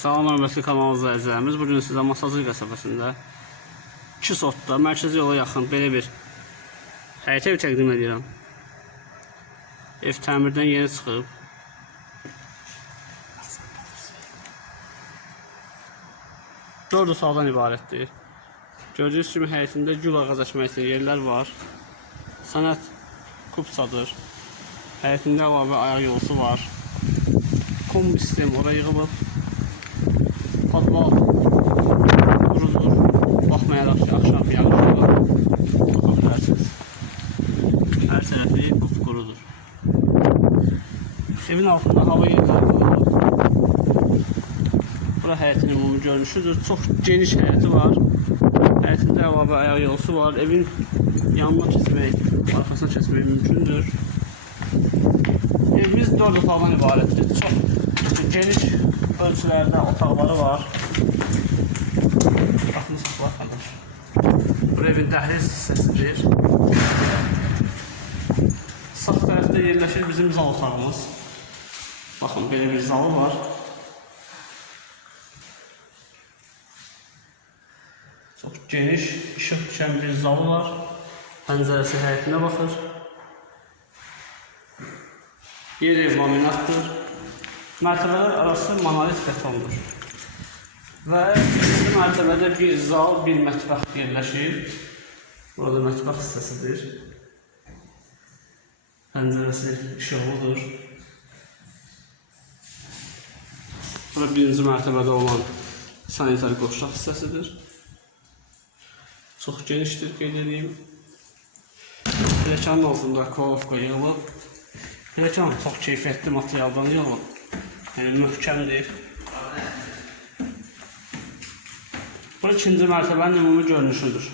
Salam hörmətli kanal izləyicilərimiz. Bu gün sizə Masazır qəsəbəsində 2 sotda mərkəzi yola yaxın belə bir həyətə ev təqdim edirəm. Ev təmirdən yeni çıxıb. Dörd otaqdan ibarətdir. Gördüyünüz kimi həyətində gül ağac əkmək üçün var. Sənət kubsadır. Həyətində əlavə ayaq yolusu var. Kombi sistemi oraya yığılıb. Podval qurudur. Baxmayaraq ki, axşam yağış var. Baxa bilərsiniz. Hər tərəfi qupqurudur. Evin altında hava yerləri qoyulub. Bura həyətin ümumi görünüşüdür. Çox geniş həyəti var. Həyətində əlavə ayaq yolusu var. Evin yanına keçmək, arxasına keçmək mümkündür. Evimiz 4 otaqdan ibarətdir. Çox geniş ölçülərdə otaqları var. Baxın saxlar qardaş. Bu evin dəhliz hissəsidir. Sağ tərəfdə yerləşir bizim zal otağımız. Baxın belə bir zalı var. Çox geniş, işıq düşən bir zalı var. Pəncərəsi həyətinə baxır. Yer ev laminatdır. Mərtəbələr arası monolit betondur. Və ikinci mərtəbədə bir zal, bir mətbəx yerləşir. Burada mətbəx hissəsidir. Pəncərəsi işıqlıdır. Burada birinci mərtəbədə olan sanitar qoşaq hissəsidir. Çox genişdir, qeyd edeyim. Pilləkənin altında kolovka yığılıb. Pilləkən çox keyfiyyətli materialdan yığılıb. Yəni möhkəmdir. Bu ikinci mərtəbənin ümumi görünüşüdür.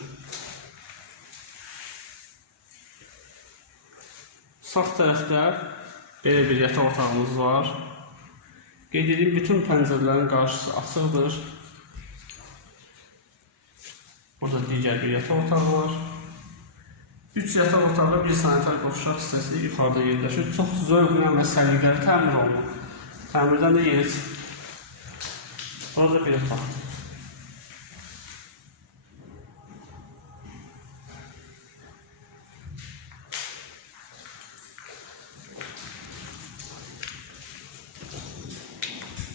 Sağ tərəfdə belə bir yataq otağımız var. Qeyd bütün pəncərələrin qarşısı açıqdır. Burada digər bir yataq otağı var. 3 yataq otağı, bir sanitar qovşaq hissəsi yuxarıda yerləşir. Çox zövqlə və səliqəli təmir olunub. Təmirdən də yeri çıxır. Burada bir otaq.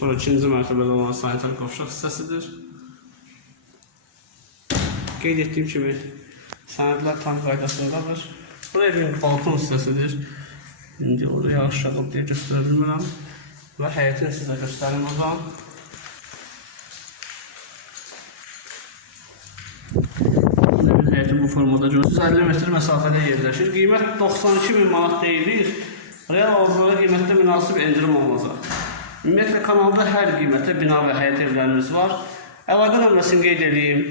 Bura ikinci mərtəbədə olan sanitar qovşaq hissəsidir. Qeyd etdiyim kimi sənədlər tam qaydasındadır. Bura evin balkon hissəsidir. İndi orada yağış yağıb deyə göstərə bilmirəm. Və həyətini sizə göstərim. Evin həyəti bu formada görürsünüz. 50 metr məsafədə yerləşir. Qiymət 92 min manat deyilir. Real bazarda qiymətdə münasib endirim olunacaq. Ümumiyyətlə kanalda hər qiymətə bina və həyət evlərimiz var. Əlaqə nömrəsini qeyd edeyim.